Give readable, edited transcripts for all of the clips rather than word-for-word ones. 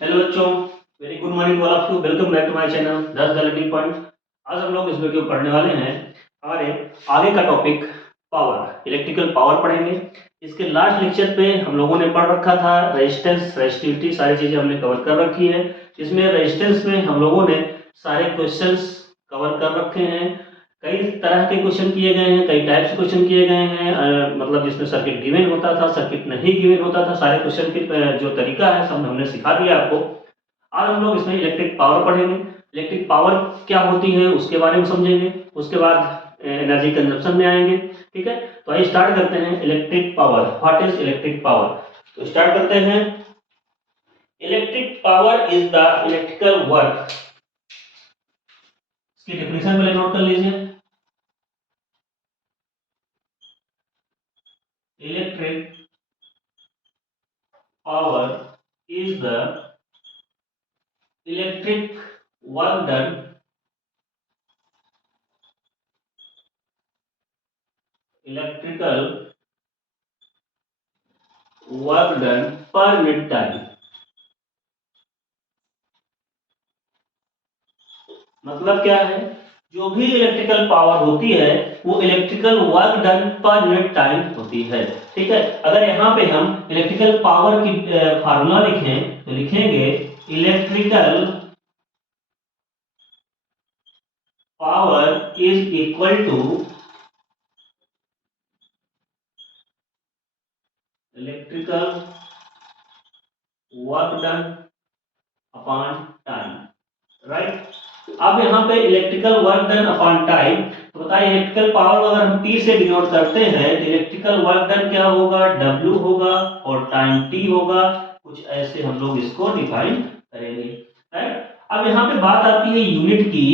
Hello बच्चों, very good morning all of you. Welcome back to my channel 10 the learning point. आज हम लोग इस वीडियो पढ़ने वाले हैं हमारे आगे का टॉपिक पावर, इलेक्ट्रिकल पावर पढ़ेंगे। इसके लास्ट लेक्चर पे हम लोगों ने पढ़ रखा था रेजिस्टेंस, रेजिस्टिविटी, सारी चीजें हमने कवर कर रखी है। इसमें रेजिस्टेंस में हम लोगों ने सारे क्वेश्चंस कवर कर रखे हैं। कई तरह के क्वेश्चन किए गए हैं, कई टाइप से क्वेश्चन किए गए हैं। मतलब जिसमें सर्किट गिवन होता था, सर्किट नहीं गिवन होता था, सारे क्वेश्चन के जो तरीका है सब हमने सिखा दिया आपको। आज हम लोग इसमें इलेक्ट्रिक पावर पढ़ेंगे। इलेक्ट्रिक पावर क्या होती है उसके बारे में समझेंगे, उसके बाद एनर्जी कंजप्शन में आएंगे। ठीक है, तो आइए स्टार्ट करते हैं। Electric power, what is electric power? तो स्टार्ट करते हैं। Electric power is the electrical work. इसकी डेफिनेशन पहले नोट कर लीजिए। Electric power is the electric work done electrical work done per unit time। मतलब क्या है, जो भी इलेक्ट्रिकल पावर होती है वो electrical work done per unit time होती है। ठीक है, अगर यहाँ पे हम इलेक्ट्रिकल पावर की फार्मूला लिखें तो लिखेंगे electrical power is equal to electrical work done upon time. Right, अब यहाँ पे electrical work done upon time, तो बताइए इलेक्ट्रिकल पावर अगर हम T से डिनोट करते हैं तो इलेक्ट्रिकल वर्क डन क्या होगा? W होगा और टाइम T होगा। कुछ ऐसे हम लोग इसको डिफाइन करेंगे। राइट, अब यहाँ पे बात आती है यूनिट की,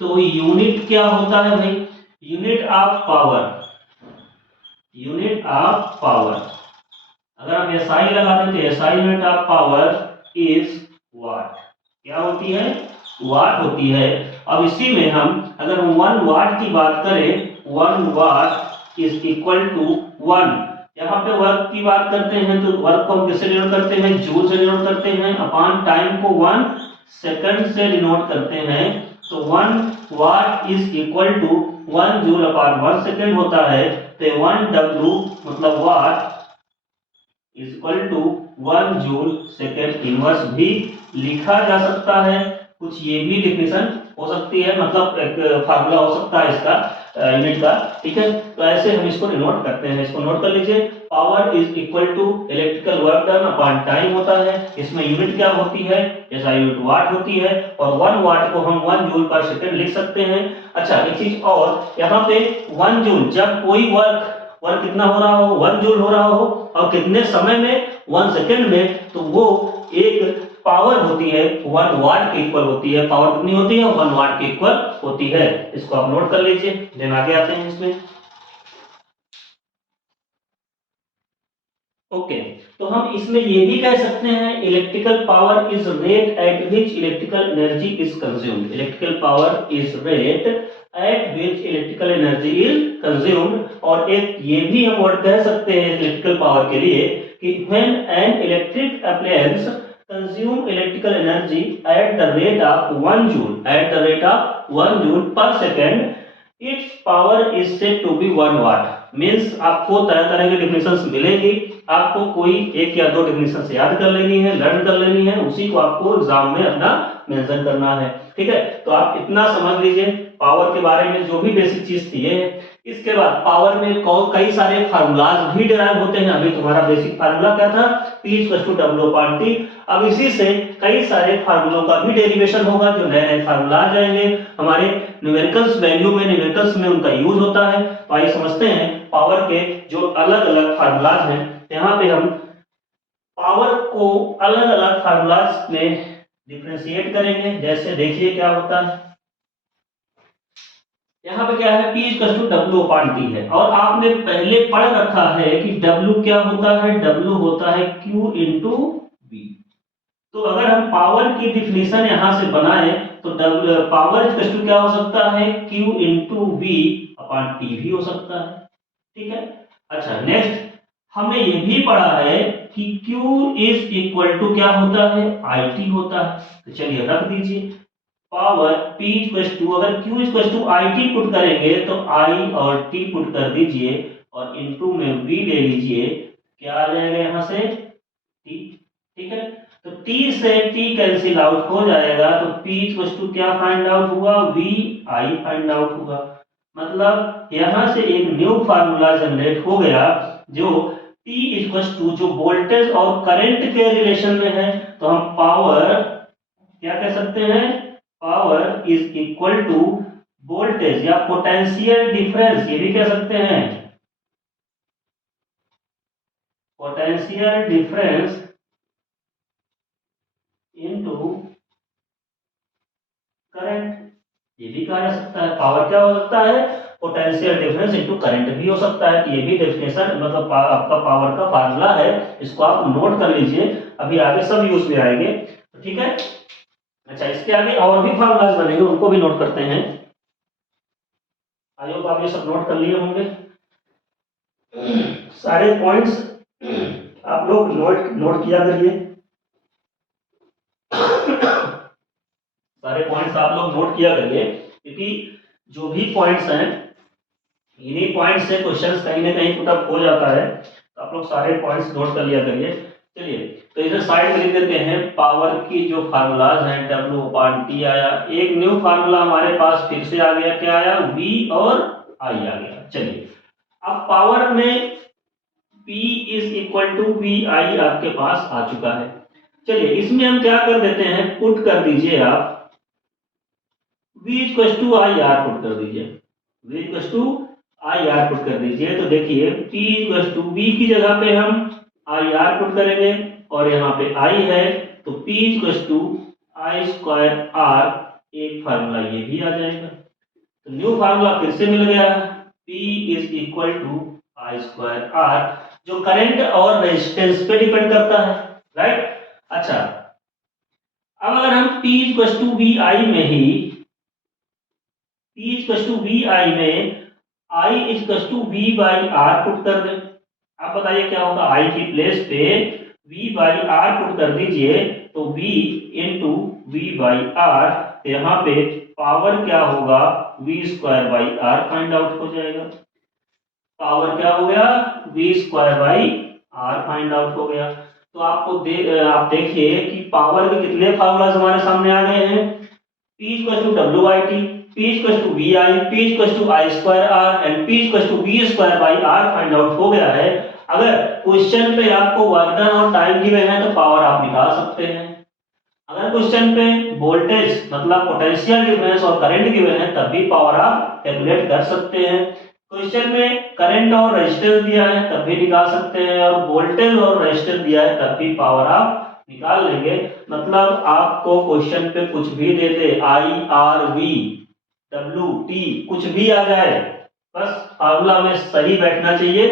तो यूनिट क्या होता है भाई? Unit of power, unit of power अगर हम SI लगा दें तो SI unit of power is what. क्या होती है? वाट होती है। अब इसी में हम अगर 1 वाट की बात करें, 1 वाट इज इक्वल टू 1। यहाँ पे वर्क की बात करते हैं तो वर्क को हम किससे डिनोट करते हैं? जूल से डिनोट करते हैं। अपॉन टाइम को 1 सेकंड से डिनोट करते हैं। तो 1 watt is equal to 1 joule upon 1 second होता है। तो 1 W मतलब watt is equal to 1 joule second inverse भी लिखा जा सकता है। कुछ ये भी डिफिनेशन हो सकती है, मतलब एक फार्मूला हो सकता है इसका यूनिट का। ठीक है, तो ऐसे हम इसको डिनोट करते हैं। इसको नोट कर लीजिए, power is equal to electrical work done upon time होता है। इसमें यूनिट क्या होती है? SI यूनिट वाट होती है और 1 वाट को हम 1 जूल पर सेकंड लिख सकते हैं। अच्छा, एक चीज और, यहाँ पे 1 जूल, जब कोई वर्क वर्क कितना हो रहा हो? 1 जूल हो रहा हो और कितने समय में? 1 सेकंड में, तो वो एक पावर होती है 1 वाट के इक्वल होती है। पावर कितनी होती है? 1 वाट के इक्वल होती है। इसको आप नोट कर लीजिए। देन आगे आते हैं इसमें। ओके, तो हम इसमें ये भी कह सकते हैं electrical power is rate at which electrical energy is consumed. Electrical power is rate at which electrical energy is consumed. और एक ये भी हम वर्ड कह सकते हैं इलेक्ट्रिकल पावर के लिए कि when an electric appliance consume electrical energy at the rate of 1 joule, at the rate of 1 joule per second, it's power is said to be 1 watt. Means आपको तरह तरह की डिफिनेशंस मिलेगी, आपको कोई एक या दो डिफिनेशन याद कर लेनी है, लर्न कर लेनी है, उसी को आपको एग्जाम में अपना मेंशन करना है। ठीक है, तो आप इतना समझ लीजिए पावर के बारे में, जो भी बेसिक चीज थी ये है। इसके बाद पावर में कई सारे फार्मूलाज भी डिराइव होते हैं। अभी तुम्हारा बेसिक फार्मूला क्या था? P = W/T। अब इसी से कई सारे फार्मूलों का भी डेरिवेशन होगा, जो नए नए फार्मूला आ जाएंगे हमारे न्यूमेरिकल्स वैल्यू में, न्यूमेरिकल्स में उनका यूज होता है। तो आइए समझते हैं पावर के जो अलग अलग फार्मूलाज हैं। यहाँ पे हम पावर को अलग अलग फार्मूलाज में डिफरेंशिएट करेंगे। जैसे देखिए क्या होता है, यहाँ पे क्या है? P = W/T है और आपने पहले पढ़ रखा है कि W क्या होता है? W होता है Q × V। तो अगर हम पावर की डिफिनेशन यहाँ से बनाए तो पावर इक्वल क्या हो सकता है? Q × V/T भी हो सकता है। ठीक है, अच्छा नेक्स्ट हमें ये भी पढ़ा है कि Q इज इक्वल टू क्या होता है, IT होता है। तो चलिए रख दीजिए पावर P इक्वल टू, अगर Q equal to IT put करेंगे तो I और T पुट कर दीजिए और इनटू में V ले लीजिए, क्या आ जाएगा यहाँ से T। ठीक है, तो T से T कैंसिल आउट हो जाएगा, तो P इक्वल टू क्या फाइंड आउट हुआ, VI फाइंड आउट हुआ। मतलब यहां से एक न्यू फार्मूला जनरेट हो गया जो T इक्वल टू जो वोल्टेज और करंट के रिलेशन में है, तो हम पावर क्या कह सकते हैं, power is equal to voltage या पोटेंशियल डिफरेंस, ये भी कह सकते हैं पोटेंशियल डिफरेंस इनटू करंट, ये भी कहा जा सकता है। पावर क्या हो सकता है, पोटेंशियल डिफरेंस इनटू करंट भी हो सकता है। तो ये भी डेफिनेशन मतलब आपका पावर का फार्मूला है, इसको आप नोट कर लीजिए, अभी आगे सब यूज में आएंगे। तो ठीक है, अच्छा इसके आगे और भी फार्मूलाज बनेंगे, उनको भी नोट करते हैं। आई होप आप ये सब नोट कर लिए होंगे सारे पॉइंट्स, आप लोग नोट नोट किया करिए सारे पॉइंट्स आप लोग नोट किया करिए, क्योंकि जो भी पॉइंट्स हैं इन्हीं पॉइंट से क्वेश्चन कहीं ना कहीं पुटअप हो जाता है, तो आप लोग सारे पॉइंट्स नोट कर लिया करिए। चलिए तो इधर साइड में लिख देते हैं पावर की जो फार्मूलाज हैं, W अपॉन T आया, एक न्यू फार्मूला हमारे पास फिर से आ गया, क्या आया, V और I आ गया। चलिए अब पावर में P is equal to VI आपके पास आ चुका है। चलिए इसमें हम क्या कर देते हैं, पुट कर दीजिए आप V equal to IR put कर दीजिए, V equal to IR put कर दीजिए। तो देखिए P इक्वल टू V की जगह पे हम IR पुट करेंगे और यहाँ पे I है, तो P equal to I square R, एक फार्मूला ये भी आ जाएगा। तो न्यू फार्मूला फिर से मिल गया, P is equal to I square R, जो करंट और रेजिस्टेंस पे डिपेंड करता है, राइट। अच्छा अब अगर हम P इक्वल टू VI में ही P इक्वल टू VI में I equal to V by R put कर दें, आप बताइए क्या होगा, I की प्लेस पे V बाई R पुट कर दीजिए, तो V into V by R, यहाँ पे पावर क्या होगा, V square by R find out हो जाएगा। पावर क्या हो गया, V square by R find out हो गया। तो आप देखिए कि पावर के कितने फार्मूलाज हमारे सामने आ गए हैं, P equal to WIT, P equal to VI, P equal to I square R and P equal to V square by R find out हो गया है। अगर क्वेश्चन पे आपको वर्क डन और टाइम गिवन है तो पावर आप निकाल सकते हैं। अगर क्वेश्चन पे वोल्टेज मतलब पोटेंशियल डिफरेंस और करंट गिवन है तब भी पावर आप कैलकुलेट कर सकते हैं। क्वेश्चन में करंट और रेजिस्टेंस दिया है तब भी निकाल सकते हैं, और वोल्टेज और रेजिस्टेंस दिया है तब भी पावर आप निकाल लेंगे। मतलब आपको क्वेश्चन पे कुछ भी दे दे, IRV WT कुछ भी आ जाए, बस फार्मूला में सही बैठना चाहिए,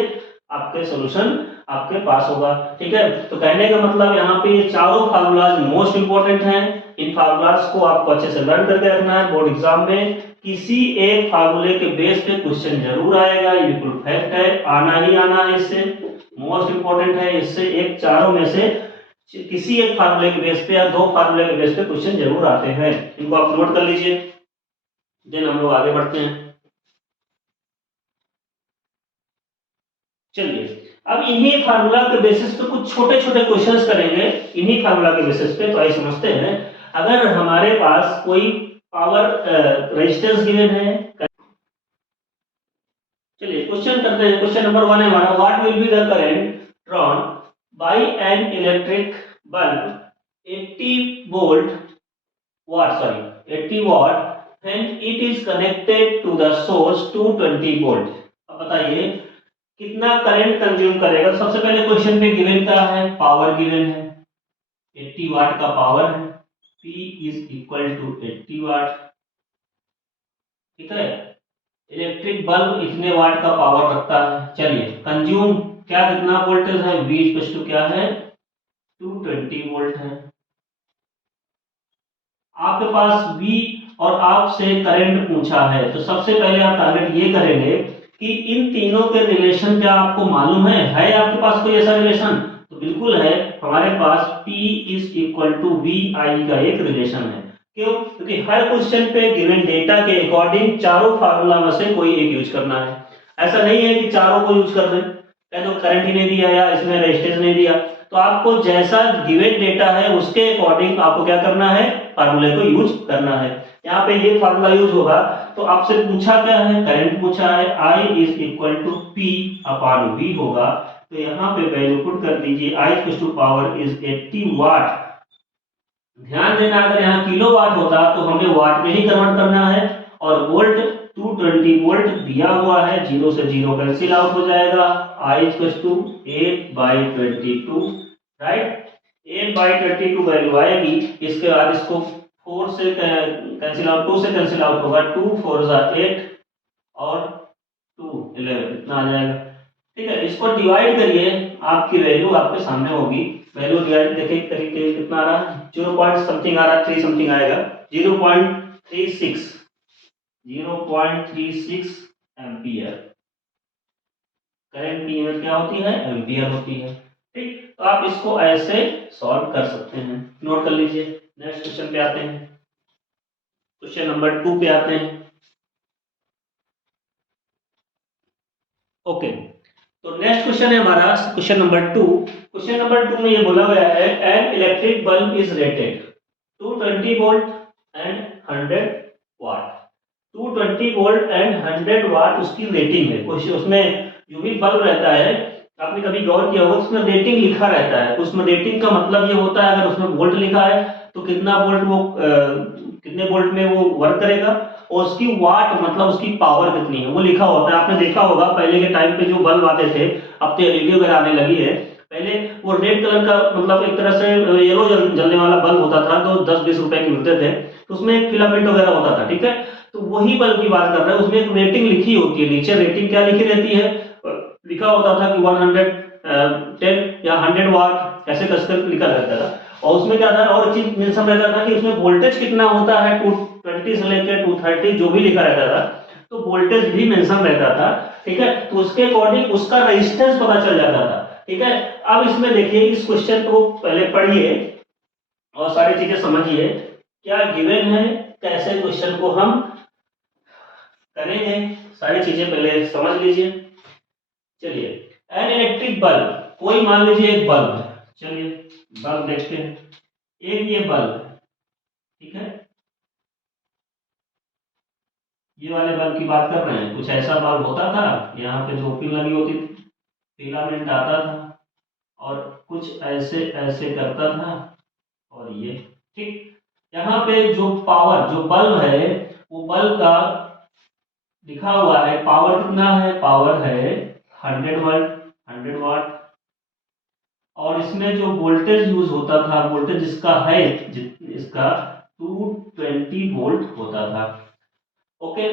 आपके सॉल्यूशन आपके पास होगा। ठीक है, तो कहने का मतलब यहाँ पे ये चारों फार्मूलाज मोस्ट इंपोर्टेंट हैं। इन फार्मूलाज को आपको अच्छे से लर्न करके रखना है, बोर्ड एग्जाम में किसी एक फार्मूले के बेस पे क्वेश्चन जरूर आएगा, ये बिल्कुल फैक्ट है, आना ही आना है, इससे मोस्ट इंपोर्टेंट है, इससे एक चारों में से किसी एक फार्मूले के बेस पे या दो फार्मूले के बेस पे क्वेश्चन जरूर आते हैं, इनको आप नोट कर लीजिए। देन हम लोग आगे बढ़ते हैं। चलिए अब इन्हीं फार्मूला के बेसिस पे कुछ छोटे छोटे क्वेश्चंस करेंगे, इन्हीं फार्मूला के बेसिस पे। तो आइए समझते हैं, अगर हमारे पास कोई पावर रेजिस्टेंस गिवन है, चलिए क्वेश्चन करते हैं। क्वेश्चन नंबर 1 है हमारा, what will be the current drawn by N electric bulb 80 volt watt, sorry 80 watt when it is connected to the source 220 volt। अब बताइए कितना करंट कंज्यूम करेगा। तो सबसे पहले क्वेश्चन पे गिवन क्या है, पावर गिवन है, 80 वाट का पावर है, P इज इक्वल टू 80 वाट। ठीक है, इलेक्ट्रिक बल्ब इतने वाट का पावर रखता है। चलिए कंज्यूम क्या कितना वोल्टेज है, V इक्वल टू क्या है, 220 वोल्ट है। आपके पास V और आपसे करंट पूछा है, तो सबसे पहले आप टारगेट ये करेंगे कि इन तीनों के रिलेशन क्या आपको मालूम है आपके पास कोई ऐसा रिलेशन? तो बिल्कुल है, हमारे पास P is equal to V I का एक रिलेशन है। क्यों? क्योंकि हर क्वेश्चन पे गिवन डेटा के अकॉर्डिंग चारों फार्मूला में से कोई एक यूज करना है। ऐसा नहीं है कि चारों को यूज कर दें, तो करंट ही नहीं दिया या इसमें रेजिस्टेंस नहीं दिया, तो आपको जैसा गिवन डेटा है उसके अकॉर्डिंग आपको क्या करना है, फार्मूले को यूज करना है। यहाँ पे ये फार्मूला यूज होगा। तो आपसे पूछा क्या है, करंट पूछा है, I is equal to P upon V होगा। तो यहाँ पे वैल्यू पुट कर दीजिए, I equal to power is 80 watt. ध्यान देना, अगर यहाँ किलो वाट होता तो हमें वाट में ही कन्वर्ट करना है, और वोल्ट 220 वोल्ट दिया हुआ है, जीरो से जीरो कैंसिल आउट हो जाएगा। I equal to 8/22, right, 8/22 value आएगी। इसके बाद इसको 4 से कैंसिल आउट, 2 से कैंसिल आउट होगा, 2 4 8 और 2 11, इतना आ जाएगा। ठीक है, इसको डिवाइड करिए, आपकी वैल्यू आपके सामने होगी। वैल्यू डिवाइड देखिए तरीके कितना आ रहा है, 0 पॉइंट समथिंग आ रहा है, 3 समथिंग आएगा, 0.36 एम्पियर। करंट की यूनिट क्या होती है, एम्पियर होती है। ठीक, तो आप इसको ऐसे सॉल्व कर सकते हैं, नोट कर लीजिए। नेक्स्ट क्वेश्चन पे आते हैं, क्वेश्चन नंबर 2 पे आते हैं। ओके, तो नेक्स्ट क्वेश्चन है हमारा क्वेश्चन नंबर 2। क्वेश्चन नंबर 2 में ये बोला गया है, an electric bulb is rated 220 volt and 100 watt. 220 volt and 100 watt उसकी रेटिंग है। कुछ उसमें जो भी बल्ब रहता है, आपने कभी गौर किया होगा, उसमें रेटिंग लिखा रहता है। उसमें रेटिंग का मतलब ये होता है, अगर उसमें वोल्ट लिखा है तो कितना वोल्ट वो कितने वोल्ट में वो वर्क करेगा, और उसकी वाट मतलब उसकी पावर कितनी है वो लिखा होता है। आपने देखा होगा पहले के टाइम पे जो बल्ब आते थे, अब तो एलईडी वगैरह आने लगी है, पहले वो रेड कलर का मतलब एक तरह से येलो जलने वाला बल्ब होता था, तो 10-20 रुपए के मिलते थे, तो उसमें एक फिलामेंट वगैरह होता था। ठीक है, तो वही बल्ब की बात कर रहे हैं, उसमें एक रेटिंग लिखी होती है, नीचे रेटिंग क्या लिखी रहती है, लिखा होता था कि 110 या 100 वाट, ऐसे कसकर लिखा रहता था। और उसमें क्या था, और चीज मेंशन रहता था कि उसमें वोल्टेज कितना होता है, 220 से लेकर 230 जो भी लिखा रहता था, तो वोल्टेज भी मेंशन रहता था। ठीक है, तो उसके अकॉर्डिंग उसका रेजिस्टेंस पता चल जाता था। ठीक है, अब इसमें देखिए, इस क्वेश्चन को पहले पढ़िए और सारी चीजें समझिए, क्या गिवन है, कैसे क्वेश्चन को हम करेंगे, सारी चीजें पहले समझ लीजिए। चलिए, एन इलेक्ट्रिक बल्ब, कोई मान लीजिए एक बल्ब है, चलिए बल्ब देखते हैं, एक ये बल्ब है। ठीक है, ये वाले बल्ब की बात कर रहे हैं। कुछ ऐसा बल्ब होता था, यहाँ पे जो पिन लगी होती थी, फिलामेंट आता था और कुछ ऐसे ऐसे करता था, और ये ठीक, यहाँ पे जो पावर, जो बल्ब है, वो बल्ब का लिखा हुआ है, पावर कितना है, पावर है 100 वाट, 100 वाट। और इसमें जो वोल्टेज यूज होता था, वोल्टेज इसका है, इसका 220 वोल्ट होता था। ओके,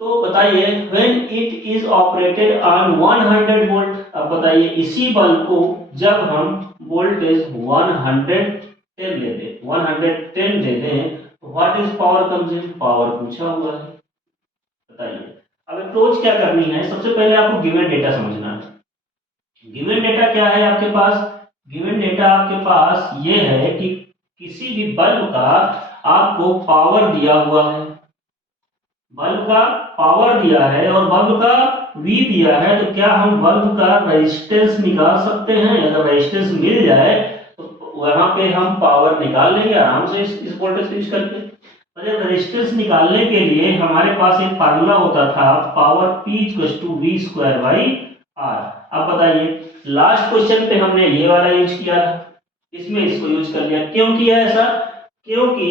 तो बताइए, when it is operated on 100 volt, अब बताइए इसी बल्ब को जब हम वोल्टेज 110 दे दें, 110 दे दें, तो what is power consume, power पूछा हुआ है, बताइए। अब अप्रोच क्या करनी है, सबसे पहले आपको गिवन डेटा समझना है। गिवन डेटा क्या है आपके पास, गिवन डेटा आपके पास ये है कि किसी भी बल्ब का आपको पावर दिया हुआ है, बल्ब का पावर दिया है और बल्ब का V दिया है, तो क्या हम बल्ब का रेजिस्टेंस निकाल सकते हैं? अगर रेजिस्टेंस मिल जाए तो वहां पे हम पावर निकाल लेंगे आराम से इस वोल्टेज को यूज करके। मतलब रेजिस्टेंस निकालने के लिए हमारे पास एक फार्मूला होता था, पावर P = V²/R। अब बताइए, लास्ट क्वेश्चन पे हमने ये वाला यूज किया था, इसमें इसको यूज कर लिया। क्यों किया ऐसा? क्योंकि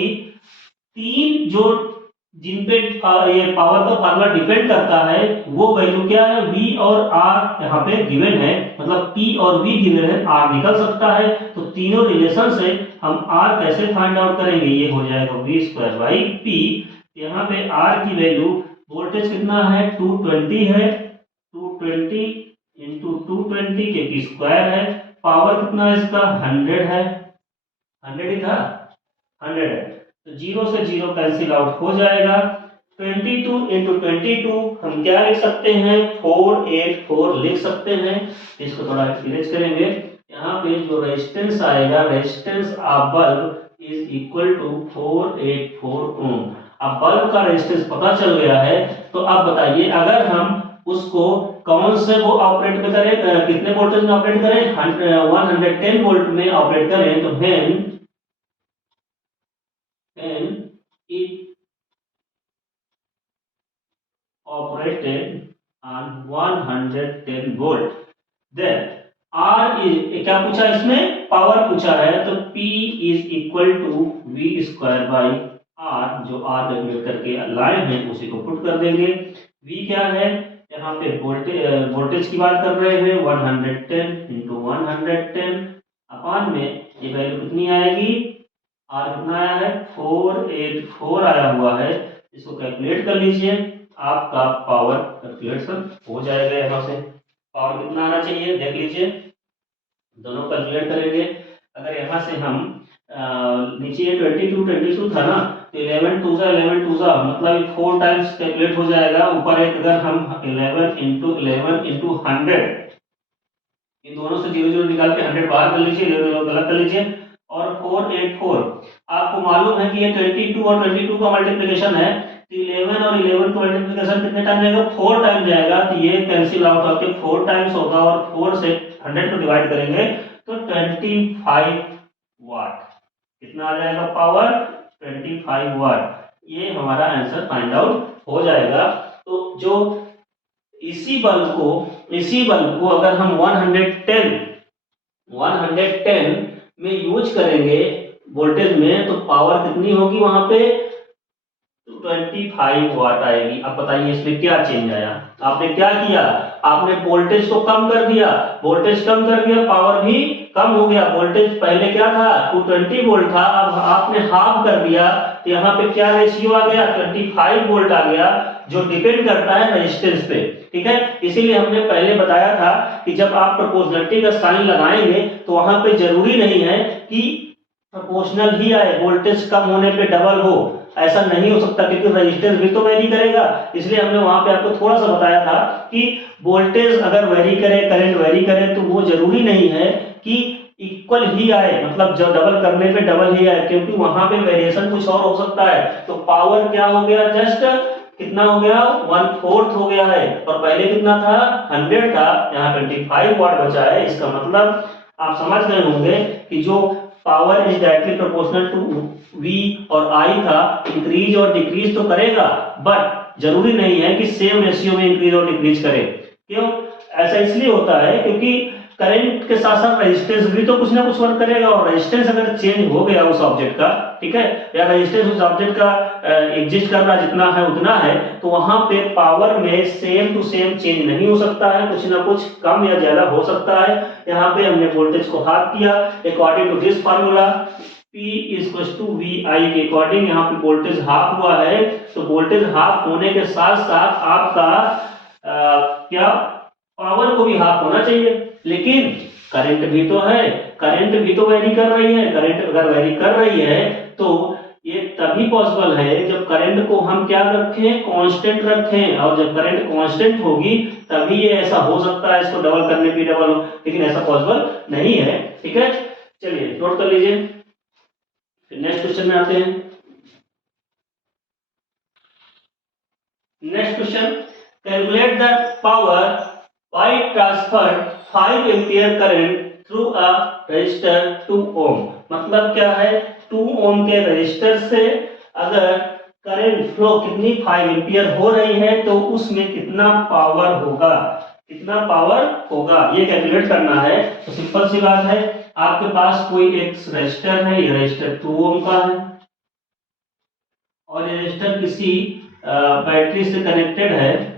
तीन जो जिन पे ये पावर का फार्मूला डिपेंड करता है, वो वैल्यू क्या है, V और R यहाँ पे गिवन है, मतलब P और V गिवन है, R निकल सकता है। तो तीनों रिलेशन से हम R कैसे फाइंड आउट करेंगे, ये हो जाएगा V²/P। यहाँ पे R की वैल्यू, वोल्टेज कितना है 220 है, 220 इंटू 220 के स्क्वायर है, पावर कितना है इसका 100 है, 100 ही था, 100 है, तो जीरो से जीरो कैंसिल आउट हो जाएगा। 22 इंटू 22 हम क्या लिख सकते हैं, 484 लिख सकते हैं। इसको थोड़ा इरेज करेंगे। यहाँ पे जो रेजिस्टेंस आएगा, resistance of bulb is equal to 484 ohm. अब बल्ब का रेजिस्टेंस पता चल गया है, तो अब बताइए अगर हम उसको कौन से वो ऑपरेट में करें, कितने वोल्टेज में ऑपरेट करें, 110 वोल्ट में ऑपरेट करें, तो when it operated on 110 volt, then R is क्या पूछा इसमें, पावर पूछा है, तो P is equal to V square by R, जो R कैलकुलेट करके लाए हैं उसी को पुट कर देंगे। V क्या है, यहाँ पे वोल्टेज की बात कर रहे हैं, 110 इंटू 110 अपान में ये वैल्यू कितनी आएगी, R कितना आया है, 484 आया हुआ है। इसको कैलकुलेट कर लीजिए, आपका पावर कैलकुलेशन हो जाएगा। यहाँ से पावर कितना आना चाहिए देख लीजिए, दोनों कैलकुलेट करेंगे। अगर यहाँ से हम नीचे 22 था ना, तो 11 टू सा मतलब 4 टाइम्स कैलकुलेट हो जाएगा। ऊपर एक अगर हम 11 इंटू 100, इन दोनों से 0 0 निकाल के 100 बाहर कर लीजिए, 0 गलत कर लीजिए, और 484 आपको मालूम है कि ये 22 और 22 का मल्टीप्लिकेशन है, तो 11 और 11 का मल्टीप्लिकेशन कितने टाइम जाएगा, 4 टाइम जाएगा। तो ये कैंसिल आउट होकर 4 टाइम्स होगा, और 4 से 100 को डिवाइड करेंगे तो 25 वाट कितना आ जाएगा, पावर 25 वाट। ये हमारा आंसर फाइंड आउट हो जाएगा। तो जो इसी बल्ब को अगर हम 110 में यूज करेंगे वोल्टेज में, तो पावर कितनी होगी वहां पे, 25 वाट आएगी। अब बताइए इसमें क्या चेंज आया, आपने क्या किया, आपने वोल्टेज को कम कर दिया, पावर भी कम हो गया। वोल्टेज पहले क्या था, 220 वोल्ट था, अब आपने हाफ कर दिया, तो यहाँ पे क्या रेशियो आ गया, 25 वोल्ट आ गया, जो डिपेंड करता है रेजिस्टेंस पे। ठीक है, इसीलिए हमने पहले बताया था कि जब आप प्रोपोर्शनलिटी का साइन लगाएंगे तो वहां पे जरूरी नहीं है कि प्रोपोर्शनल ही आए, वोल्टेज कम होने पे डबल हो, ऐसा नहीं हो सकता, क्योंकि रेजिस्टेंस भी तो वेरी करेगा। इसलिए हमने वहां पे आपको थोड़ा सा बताया था कि वोल्टेज अगर वेरी करे, करंट वेरी करे, तो वो जरूरी नहीं है कि इक्वल ही आए, मतलब जब डबल करने पे डबल ही आए, क्योंकि वहां पे वेरिएशन कुछ और हो सकता है। तो पावर क्या हो गया, जस्ट कितना हो गया, 1/4 हो गया है, और पहले कितना था, 100 था, यहाँ 25 वाट बचा है। इसका मतलब आप समझ गए होंगे कि जो power is directly proportional to V और I था, इंक्रीज और डिक्रीज तो करेगा, बट जरूरी नहीं है कि सेम रेशियो में इंक्रीज और डिक्रीज करे। क्यों ऐसा इसलिए होता है, क्योंकि करंट के साथ साथ रेजिस्टेंस भी तो कुछ ना कुछ वर्क करेगा, और रेजिस्टेंस अगर चेंज हो गया उस ऑब्जेक्ट का, ठीक है, या रेजिस्टेंस उस ऑब्जेक्ट का एग्जिस्ट कर रहा जितना है उतना है, तो वहां पे पावर में सेम टू सेम चेंज नहीं हो सकता है, कुछ ना कुछ कम या ज्यादा हो सकता है। यहाँ पे हमने वोल्टेज को हाफ किया according to this formula, P equals to VI के अकॉर्डिंग यहाँ पे वोल्टेज हाफ हुआ है। तो वोल्टेज हाफ होने के साथ साथ आपका क्या पावर को भी हाफ होना चाहिए, लेकिन करंट भी तो है, करंट भी तो वेरी कर रही है। करंट अगर वेरी कर रही है तो ये तभी पॉसिबल है जब करंट को हम क्या रखें, कांस्टेंट रखें, और जब करंट कांस्टेंट होगी तभी ये ऐसा हो सकता है, इसको डबल करने पे डबल हो, लेकिन ऐसा पॉसिबल नहीं है। ठीक है, चलिए नोट कर लीजिए, नेक्स्ट क्वेश्चन में आते हैं। Next question, calculate the power by transfer 5 ampere current through a resistor 2 ओम। मतलब क्या है, 2 ओम के रजिस्टर से अगर करंट फ्लो कितनी 5 एम्पियर हो रही है, तो उसमें कितना पावर होगा, ये कैलकुलेट करना है। तो सिंपल सी बात है, आपके पास कोई एक रजिस्टर है, ये रजिस्टर 2 ओम का है, और ये रजिस्टर किसी बैटरी से कनेक्टेड है,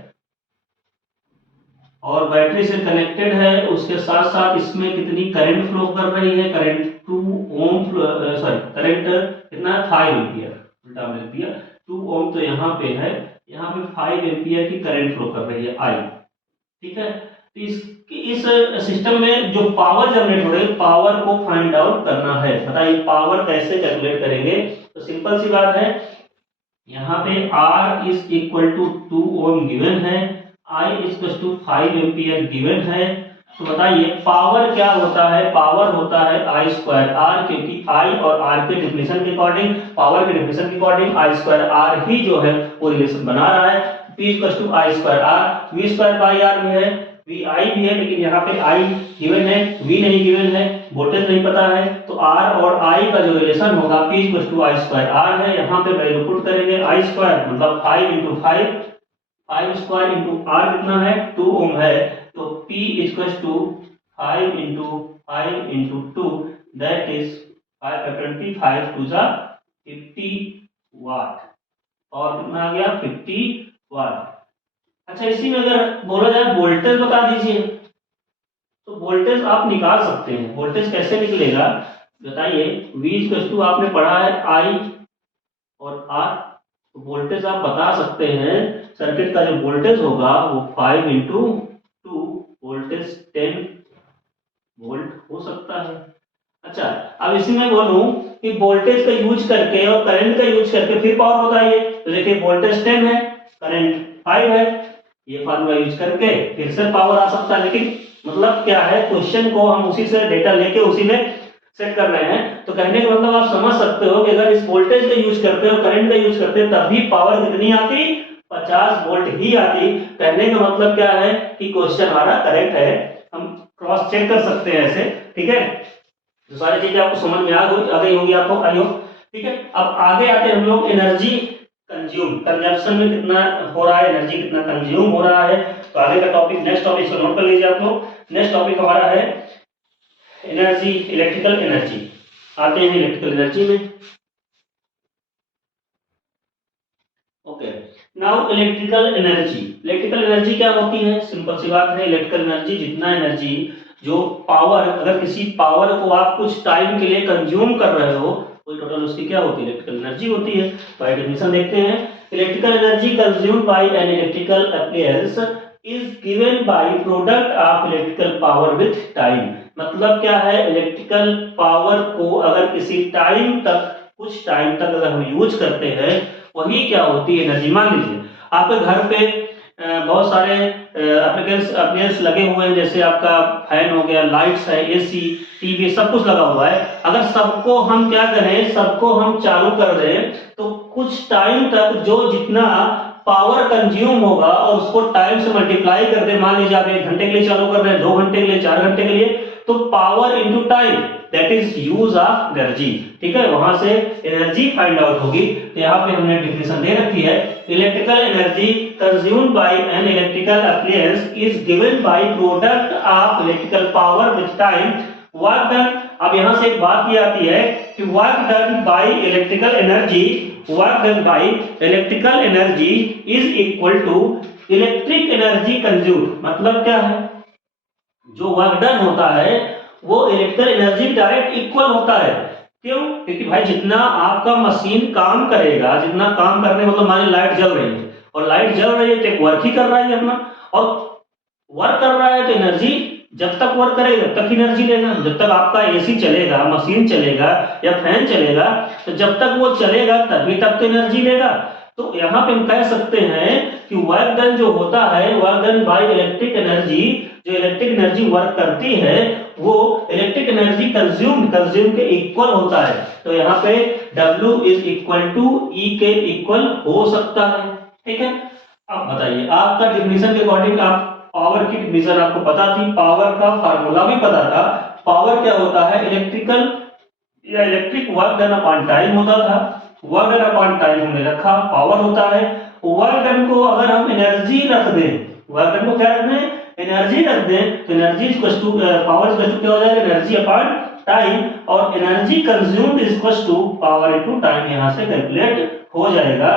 और बैटरी से कनेक्टेड है, उसके साथ साथ इसमें कितनी करंट फ्लो कर रही है, करंट 2 ओम करंट कितना 5 एम्पियर, उल्टा लिख दिया, 2 ओम तो यहाँ पे है, यहाँ पे 5 एम्पियर की करंट फ्लो कर रही है I। ठीक है, तो इस सिस्टम में जो पावर जनरेट हो रही है, पावर को फाइंड आउट करना है। बताइए पावर कैसे कैलकुलेट करेंगे, तो सिंपल सी बात है, यहाँ पे R is equal to 2 ohm given है, I is to 5 ampere given है। तो बताइए पावर क्या होता है? पावर होता है I स्क्वायर R, क्योंकि I और R के डेफिनेशन के अकॉर्डिंग, पावर के डेफिनेशन के अकॉर्डिंग I स्क्वायर R ही जो है वो रिलेशन बना रहा है। P equal to I square R, V square by R में है, V I भी है, लेकिन यहाँ पे I गिवन है, V नहीं गिवन है, वोल्टेज नहीं पता है, तो R और I का जो रिलेशन होगा P equal to I square R है। यहाँ पे वैल्यू पुट करेंगे, I स्क्वायर मतलब 5 इंटू 5, 5 स्क्वायर इंटू R कितना है? 2 ओम है, तो P equal to 5 into 5 into 2, that is 25 to the 50 watt, और कितना आ गया? 50 वाट। अच्छा, इसी में अगर बोला जाए वोल्टेज बता दीजिए, तो वोल्टेज आप निकाल सकते हैं। वोल्टेज कैसे निकलेगा बताइए? V इक्वल टू आपने पढ़ा है I और R, तो वोल्टेज आप बता सकते हैं, सर्किट का जो वोल्टेज होगा वो 5 इंटू 2, वोल्टेज 10 वोल्ट हो सकता है। अच्छा, अब इसी में बोलूं कि वोल्टेज का यूज करके और करंट का यूज करके फिर पावर बताइए, तो देखिए वोल्टेज 10 है, करंट 5 है, ये फार्मूला यूज करके फिर से पावर आ सकता है। लेकिन मतलब क्या है, क्वेश्चन को हम उसी से डेटा लेके उसी में सेट कर रहे हैं, तो कहने का मतलब आप समझ सकते हो कि अगर इस वोल्टेज का यूज करते और करंट का यूज करते तब भी पावर कितनी आती? 50 वोल्ट ही आती। कहने का मतलब क्या है कि क्वेश्चन हमारा करेक्ट है, हम क्रॉस चेक कर सकते हैं ऐसे, ठीक है। तो सारी चीजें आपको समझ में आ गई होगी आपको, आई होप, ठीक है। अब आगे आते हैं हम लोग एनर्जी कंज्यूम, कंजप्शन में कितना हो रहा है, एनर्जी कितना कंज्यूम हो रहा है। तो आगे का टॉपिक, नेक्स्ट टॉपिक को नोट कर लीजिए आप लोग। नेक्स्ट टॉपिक हमारा है एनर्जी, इलेक्ट्रिकल एनर्जी। आते हैं इलेक्ट्रिकल एनर्जी में। Okay, now electrical energy. Electrical energy क्या होती है? सिंपल सी बात है, इलेक्ट्रिकल एनर्जी जितना एनर्जी, जो पावर, अगर किसी पावर को आप कुछ टाइम के लिए कंज्यूम कर रहे हो, वही टोटल उसकी क्या होती है? इलेक्ट्रिकल एनर्जी होती है। तो डेफिनेशन देखते हैं, electrical energy consumed by an electrical appliance is given by product of electrical power with time. मतलब क्या है? इलेक्ट्रिकल पावर को अगर किसी टाइम तक, कुछ टाइम तक अगर हम यूज करते हैं, वही क्या होती है? एनर्जी। मान लीजिए आपके घर पे बहुत सारे अप्लायंस लगे हुए हैं, जैसे आपका फैन हो गया, लाइट्स है, एसी, टीवी, सब कुछ लगा हुआ है। अगर सबको हम क्या करें, सबको हम चालू कर दें, तो कुछ टाइम तक जो जितना पावर कंज्यूम होगा और उसको टाइम से मल्टीप्लाई कर दे, मान लीजिए आप 1 घंटे के लिए चालू कर रहे हैं, 2 घंटे के लिए, 4 घंटे के लिए, तो power into time, that is use of energy, ठीक है। वहां से एनर्जी फाइंड आउट होगी। तो यहाँ पे हमने डेफिनेशन दे रखी है, electrical energy consumed by an electrical appliance is given by product of electrical power with time, work done. अब यहाँ से एक बात ये आती है कि work done by electrical energy, work done by electrical energy is equal to electric energy consumed. मतलब क्या है? जो वर्क डन होता है वो इलेक्ट्रिकल एनर्जी डायरेक्ट इक्वल होता है। क्यों? क्योंकि भाई जितना आपका मशीन काम करेगा, जितना काम करने, मतलब मान लाइट जल रही है, और लाइट जल रही है तो एक वर्क ही कर रहा है अपना, और वर्क कर रहा है तो एनर्जी, जब तक वर्क करेगा तब तक एनर्जी लेगा। जब तक आपका एसी चलेगा, मशीन चलेगा या फैन चलेगा, तो जब तक वो चलेगा तभी तक तो एनर्जी लेगा। तो यहाँ पे हम कह सकते हैं कि वर्क डन जो होता है, work done by electric energy, जो इलेक्ट्रिक एनर्जी वर्क करती है वो इलेक्ट्रिक एनर्जी कंज्यूम के इक्वल होता है। तो यहाँ पे W is equal to E के इक्वल हो सकता है, ठीक है। अब बताइए, आपका डिफिनेशन के अकॉर्डिंग, आप पावर की डिफिनेशन आपको पता थी, पावर का फार्मूला भी पता था। पावर क्या होता है? इलेक्ट्रिकल या electric work done upon time होता था। वर्क डन अपॉन टाइम हमने रखा, पावर होता है। वर्क डन को अगर हम एनर्जी रख दें, वर्क डन को क्या रख दें? एनर्जी रख दें, तो energy equal to power equal to क्या हो जाएगा? एनर्जी अपॉन टाइम, और energy consumed equal to power into time, यहां से कैलकुलेट हो जाएगा।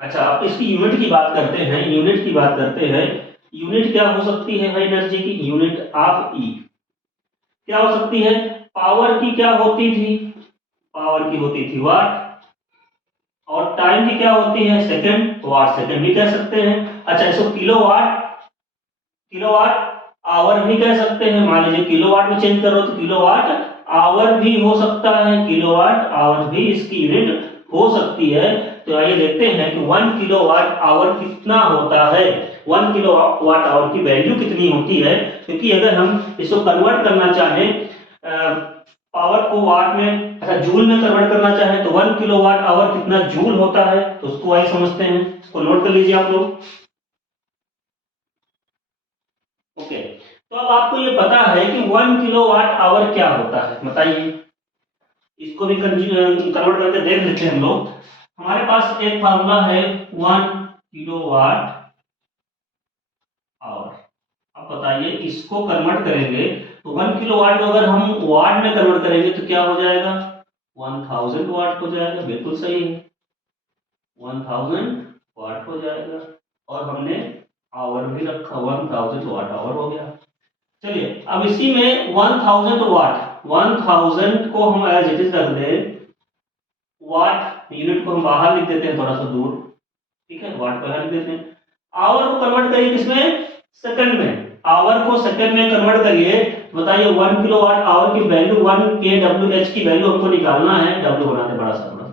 अच्छा, अब इसकी यूनिट की बात करते हैं, यूनिट की बात करते हैं। यूनिट क्या हो सकती है भाई एनर्जी की? यूनिट ऑफ ई क्या हो सकती है? पावर की क्या होती थी? पावर की होती थी वाट, और टाइम की क्या होती है? सेकंड, वाट सेकंड भी कह सकते हैं। अच्छा, इसको किलोवाट, किलोवाट आवर भी कह सकते हैं। मान लीजिए किलोवाट में चेंज करो तो किलोवाट आवर भी हो सकता है, किलोवाट आवर भी इसकी यूनिट हो सकती है। तो आइए देखते हैं कि 1 किलोवाट आवर कितना होता है, 1 किलोवाट आवर की वैल्यू कितनी होती है। क्योंकि अगर हम इसको कन्वर्ट करना चाहें पावर को वाट में, अच्छा जूल में कन्वर्ट करना चाहें तो 1 किलोवाट आवर कितना जूल होता है, तो उसको आइए समझते हैं। इसको नोट कर लीजिए आप लोग। ओके, तो अब आपको ये पता है कि 1 किलोवाट आवर क्या होता है, बताइए। इसको भी कन्वर्ट करके देख लेते हैं हम लोग। हमारे पास एक फार्मूला है 1 किलोवाट आवर। अब बताइए इसको कन्वर्ट करेंगे तो 1 किलोवाट को अगर हम वाट में कन्वर्ट करेंगे तो क्या हो जाएगा, 1000 वाट हो जाएगा। बिल्कुल सही है, 1000 वाट हो जाएगा। और हमने आवर भी रखा, 1000 वाट आवर हो गया। चलिए अब इसी में 1000 वाट, 1000 को हम एज इट इज रख दें, वाट यूनिट को हम बाहर लिख देते हैं थोड़ा सा दूर, ठीक है, वाट बाहर लिख देते हैं। आवर को कन्वर्ट करिए किसमें, सेकंड में। आवर को सेकंड में कन्वर्ट करिए, बताइए 1 किलोवाट आवर की वैल्यू 1 kWh की वैल्यू हमको निकालना है। डब्ल्यू बनाते बड़ा सा थोड़ा,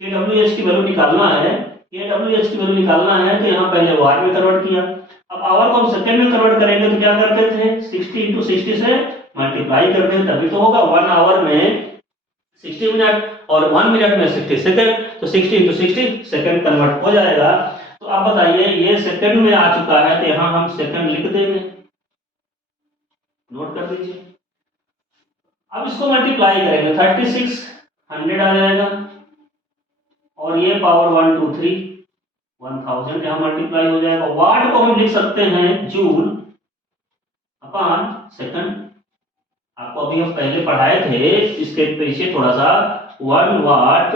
kWh की वैल्यू निकालना है, kWh की वैल्यू निकालना है तो यहाँ पहले वाट में कन्वर्ट किया। अब आवर को हम सेकंड में कन्वर्ट करेंगे तो क्या करते थे, 60 × 60 से मल्टीप्लाई करते हैं, तभी तो होगा। 1 आवर में 60 मिनट और 1 मिनट में 60 सेकंड, तो 60 × 60 सेकंड कन्वर्ट हो जाएगा। तो आप बताइए ये सेकंड में आ चुका है तो यहाँ हम सेकंड लिख देंगे, नोट कर लीजिए। अब इसको मल्टीप्लाई करेंगे, 3600 आ जाएगा और ये पावर 1 2 3 1000 यहाँ मल्टीप्लाई हो जाएगा। वाट को हम लिख सकते हैं जूल अपॉन सेकंड। आपको अभी हम पहले पढ़ाए थे, इसके पीछे थोड़ा सा, 1 watt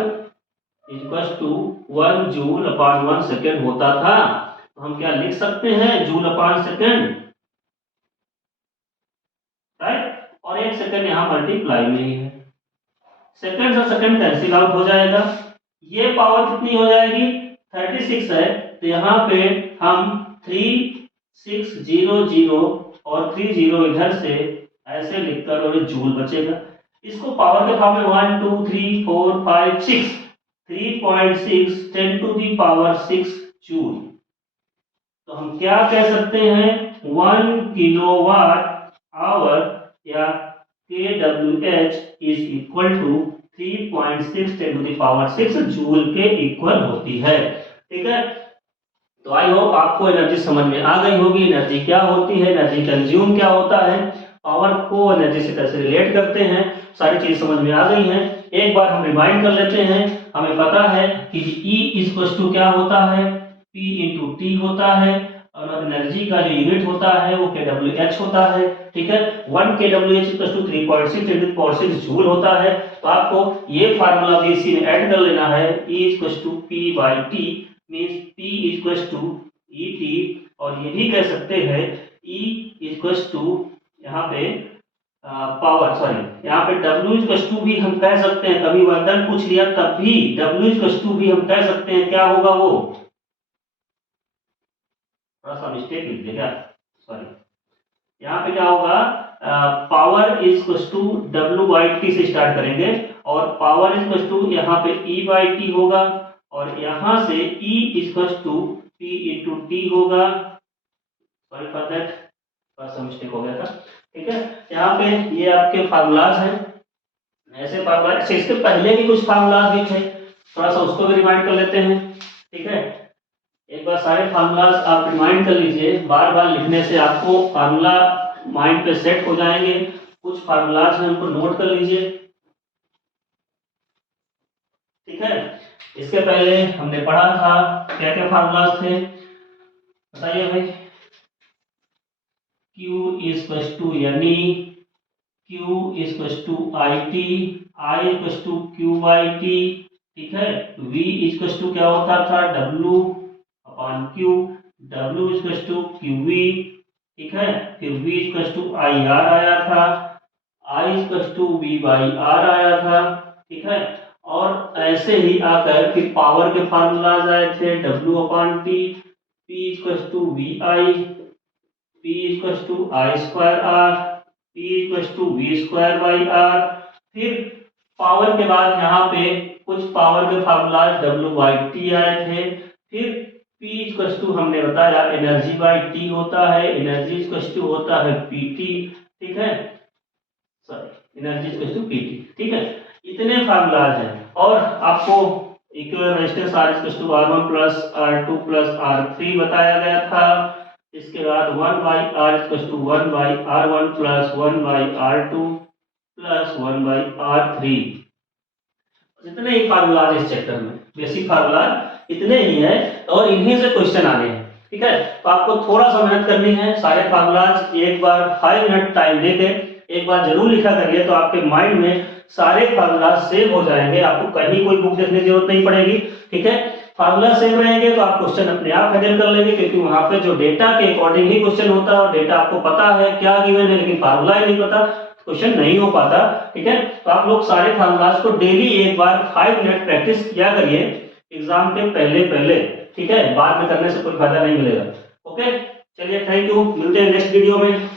equal to 1 joule upon 1 second होता था। तो हम क्या लिख सकते हैं, जूल अपॉन सेकेंड, राइट। और 1 सेकेंड यहाँ मल्टीप्लाई में ही है, सेकेंड से सेकेंड कैंसिल आउट हो जाएगा। ये पावर कितनी हो जाएगी, 36 है, तो यहाँ पे हम 3600 और 30 इधर से ऐसे लिखकर, और जूल बचेगा। इसको पावर के फॉर्म में 1 2 3 4 5 6 3.6 10 टू दी पावर 6 जूल। तो हम क्या कह सकते हैं, 1 किलोवाट आवर या kWh is equal to 3.6 10 to the power 6 joule के इक्वल होती है, ठीक है। तो आई होप आपको एनर्जी समझ में आ गई होगी। एनर्जी क्या होती है, एनर्जी कंज्यूम क्या होता है, पावर को एनर्जी से कैसे रिलेट करते हैं, सारी चीज समझ में आ गई हैं। एक बार हम रिमाइंड कर लेते हैं। हमें पता है कि E इक्वल टू क्या होता है, P इंटू टी होता है, और एनर्जी का जो यूनिट होता है वो kWh होता है, ठीक है। 1 kWh equal to 3.6 10 to the power 6 joule होता है। तो आपको ये फार्मूला भी इसी में ऐड कर लेना है, E equal to P/T means P equal to ET। और ये भी कह सकते हैं E इक्वल टू यहाँ पे पावर, सॉरी यहाँ पे W इक्वल टू भी हम कह सकते हैं, कभी वर्धन पूछ लिया तब भी W इक्वल टू भी हम कह सकते हैं। क्या होगा वो, थोड़ा सा मिस्टेक लिख दिया क्या, सॉरी, यहाँ पे क्या होगा, पावर इक्वल टू W/T से स्टार्ट करेंगे और पावर इक्वल टू यहाँ पे E/T होगा और यहाँ से E equal to P into T होगा। सॉरी फॉर दैट, थोड़ा सा मिस्टेक हो गया था, ठीक है। यहाँ पे ये आपके फार्मूलाज हैं, ऐसे फार्मूला। अच्छा इसके पहले भी कुछ फार्मूलाज भी थे, थोड़ा सा उसको भी रिमाइंड कर लेते हैं, ठीक है। एक बार सारे फार्मूलाज आप रिमाइंड कर लीजिए, बार बार लिखने से आपको फार्मूला माइंड पे सेट हो जाएंगे। कुछ फार्मूलाज हैं उनको नोट कर लीजिए, ठीक है। इसके पहले हमने पढ़ा था, क्या क्या फार्मूलाज थे बताइए भाई। Q इक्वल टू यानी Q equal to IT, I equal to Q/T, ठीक है। V इक्वल टू क्या होता था, W upon Q, W equal to QV, ठीक है। फिर V इक्वल टू IR आया था, I इक्वल टू V/R आया था, ठीक है। और ऐसे ही आकर फिर पावर के फार्मूलाज आए थे, W upon T, P equal to VI, P equal to I²R, P equal to V² by R। फिर पावर के बाद यहाँ पे कुछ पावर के फार्मूला W/T आए थे, फिर P हमने बताया एनर्जी बाय टी होता है, एनर्जी होता है PT, ठीक है, सॉरी एनर्जी PT, ठीक है। इतने फार्मूलाज हैं और आपको equivalent resistance R = R1 + R2 + R3 बताया गया था। इसके बाद 1/R = 1/R1 + 1/R2 + 1/R3। जितने ही फार्मूला इस चैप्टर में, बेसिक फार्मूला इतने ही है और इन्हीं से क्वेश्चन आने हैं, ठीक है। तो आपको थोड़ा सा मेहनत करनी है, सारे फार्मूलाज एक बार 5 मिनट टाइम लेके एक बार जरूर लिखा करिए, तो आपके माइंड में सारे फार्मूला सेव हो जाएंगे, आपको कहीं कोई बुक देखने की जरूरत नहीं पड़ेगी, ठीक है। फार्मूला सेव रहेंगे तो आप क्वेश्चन अपने आप हैंडल कर लेंगे, क्योंकि वहां पे जो डेटा के अकॉर्डिंग ही क्वेश्चन होता है और डेटा आपको पता है क्या गिवन है, लेकिन फार्मूला ही नहीं पता, क्वेश्चन नहीं हो पाता, ठीक है। तो आप लोग सारे फार्मूलाज को डेली एक बार 5 मिनट प्रैक्टिस किया करिए एग्जाम के पहले पहले, ठीक है। बाद में करने से कोई फायदा नहीं मिलेगा। ओके, चलिए थैंक यू, मिलते हैं नेक्स्ट वीडियो में।